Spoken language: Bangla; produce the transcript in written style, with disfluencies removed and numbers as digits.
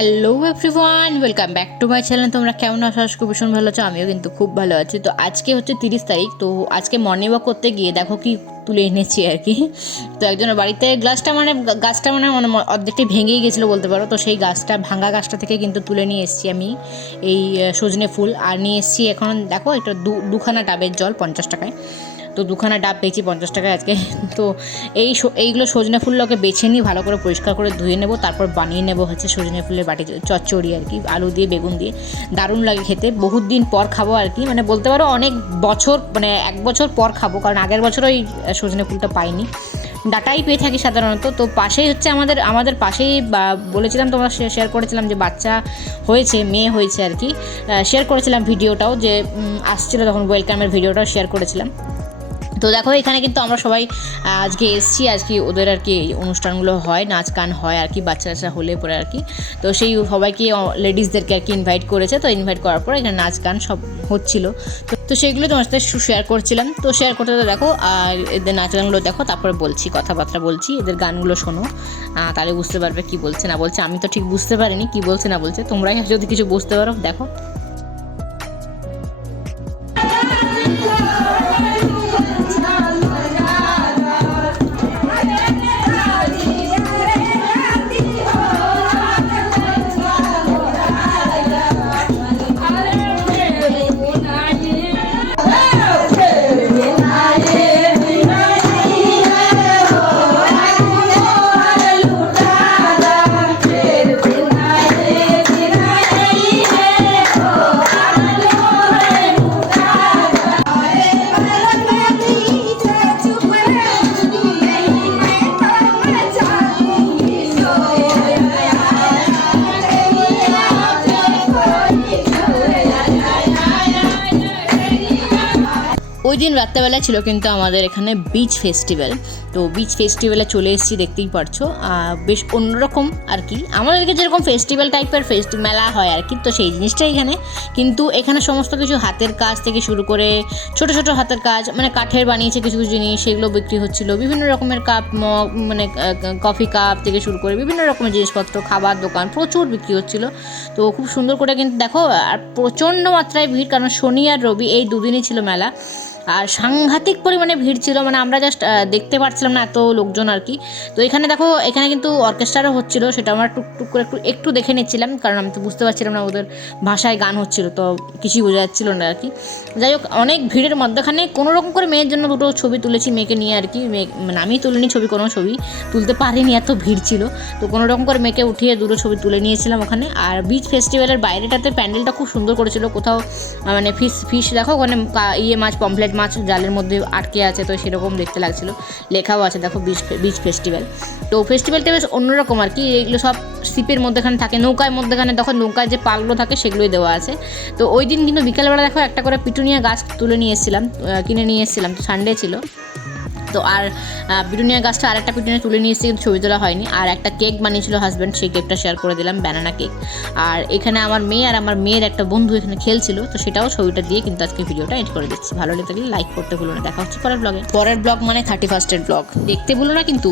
Hello everyone, welcome back to my channel. তোমরা কেমন আছো? আজকে ভীষণ ভালো আছো, আমিও কিন্তু খুব ভালো আছি। তো আজকে হচ্ছে 30 তারিখ। তো আজকে মর্নিং ওয়াক করতে গিয়ে দেখো কি তুলে এনেছি আর কি। তো একজনের বাড়িতে গাছটা মানে অর্ধেকটাই ভেঙেই গেছিলো বলতে পারো। তো সেই গাছটা, ভাঙা গাছটা থেকে কিন্তু তুলে নিয়ে এসেছি আমি এই সজনে ফুল। আর নিয়ে এসেছি এখন দেখো একটা দুখানা ডাবের জল 50 টাকায়। তো দুখানা ডাব পেয়েছি 50 টাকায় আজকে। তো এইগুলো সজনে ফুলগুলোকে বেছে নিয়ে ভালো করে পরিষ্কার করে ধুয়ে নেবো, তারপর বানিয়ে নেবো হচ্ছে সজনে ফুলের বাটি চচ্চড়ি আর কি, আলু দিয়ে বেগুন দিয়ে। দারুণ লাগে খেতে, বহুত দিন পর খাবো আর কি, মানে বলতে পারো অনেক বছর, মানে 1 বছর পর খাবো, কারণ আগের বছর ওই সজনে ফুলটা পাইনি, ডাটাই পেয়ে থাকি সাধারণত। তো পাশেই হচ্ছে আমাদের পাশেই বলেছিলাম, তোমরা শেয়ার করেছিলাম যে বাচ্চা হয়েছে, মেয়ে হয়েছে আর কি। শেয়ার করেছিলাম ভিডিওটাও, যে আসছিলো তখন ওয়েলকামের ভিডিওটাও শেয়ার করেছিলাম। তো দেখো এখানে কিন্তু আমরা সবাই আজকে এসেছি, আজকে ওদের আর কি অনুষ্ঠানগুলো হয়, নাচ গান হয় আর কি, বাচ্চা হলে পরে আর কি। তো সেই সবাইকে, লেডিসদেরকে আর কি ইনভাইট করেছে। তো ইনভাইট করার পর এখানে নাচ গান সব হচ্ছিলো। তো সেগুলো তোমার সাথে শেয়ার করছিলাম। তো শেয়ার করতে দেখো, আর এদের নাচ গানগুলো দেখো, তারপরে বলছি, কথাবার্তা বলছি, এদের গানগুলো শোনো, তাহলে বুঝতে পারবে কী বলছে না বলছে। আমি তো ঠিক বুঝতে পারিনি কী বলছে না বলছে, তোমরাই যদি কিছু বুঝতে পারো দেখো। ওই দিন রাত্রেবেলা ছিল কিন্তু আমাদের এখানে বিচ ফেস্টিভ্যাল। তো বিচ ফেস্টিভ্যালে চলে এসেছি, দেখতেই পারছো। বেশ অন্যরকম আর কি, আমাদেরকে যেরকম ফেস্টিভ্যাল টাইপের মেলা হয় আর কি, তো সেই জিনিসটাই এখানে। কিন্তু এখানে সমস্ত কিছু হাতের কাজ থেকে শুরু করে ছোট ছোট হাতের কাজ, মানে কাঠের বানিয়েছে কিছু কিছু জিনিস, সেগুলো বিক্রি হচ্ছিলো। বিভিন্ন রকমের কাপ, মগ, মানে কফি কাপ থেকে শুরু করে বিভিন্ন রকমের জিনিসপত্র, খাবার দোকান প্রচুর বিক্রি হচ্ছিলো। তো খুব সুন্দর করে কিন্তু দেখো, আর প্রচণ্ড মাত্রায় ভিড়, কারণ শনি আর রবি এই দুদিনই ছিল মেলা। আর সাংঘাতিক পরিমাণে ভিড় ছিল, মানে আমরা জাস্ট দেখতে পারছিলাম না, এত লোকজন আর কি। তো এখানে দেখো, এখানে কিন্তু অর্কেস্ট্রারও হচ্ছিলো, সেটা আমরা টুকটুক করে একটু দেখে নিচ্ছিলাম, কারণ আমি তো বুঝতে পারছিলাম না, ওদের ভাষায় গান হচ্ছিলো, তো কিছুই বোঝা যাচ্ছিলো না আর কি। যাই হোক, অনেক ভিড়ের মধ্যখানে কোনো রকম করে মেয়ের জন্য দুটো ছবি তুলেছি, মেয়েকে নিয়ে আর কি। মানে আমি তুলিনি ছবি, কোনো ছবি তুলতে পারিনি, এত ভিড় ছিল। তো কোনো রকম করে মেয়েকে উঠিয়ে দুটো ছবি তুলে নিয়েছিলাম ওখানে। আর বিচ ফেস্টিভ্যালের বাইরেটাতে প্যান্ডেলটা খুব সুন্দর করেছিল, কোথাও মানে ফিশ দেখো, ওখানে মাছ, পমফ্লেট মাছ জালের মধ্যে আটকে আছে, তো সেরকম দেখতে লাগছিলো। লেখাও আছে দেখো, বিচ ফেস্টিভ্যাল। তো ফেস্টিভ্যালটা বেশ অন্যরকম আর কি। এগুলো সব শিপের মধ্যেখানে থাকে, নৌকার মধ্যেখানে দেখো, নৌকায় যে পালগুলো থাকে সেগুলোই দেওয়া আছে। তো ওই দিন কিন্তু বিকেলবেলা দেখো একটা করে পিটুনিয়া গাছ তুলে নিয়ে এসেছিলাম, কিনে নিয়ে এসেছিলাম, তো সানডে ছিল। তো আর পিটুনিয়া গাছটা আরেকটা পিটুনিয়া তুলে নিয়ে এসেছি, কিন্তু ছবি তোলা হয়নি। আর একটা কেক বানিয়েছিল হাজব্যান্ড, সেই কেকটা শেয়ার করে দিলাম, ব্যানানা কেক। আর এখানে আমার মেয়ে আর আমার মেয়ের একটা বন্ধু এখানে খেলছিল, তো সেটাও ছবিটা দিয়ে কিন্তু আজকে ভিডিওটা এড করে দিচ্ছি। ভালো লেগে থাকলে লাইক করতে ভুলো না। দেখা হচ্ছে পরের ব্লগ মানে 31st ব্লগ দেখতে ভুলো না কিন্তু।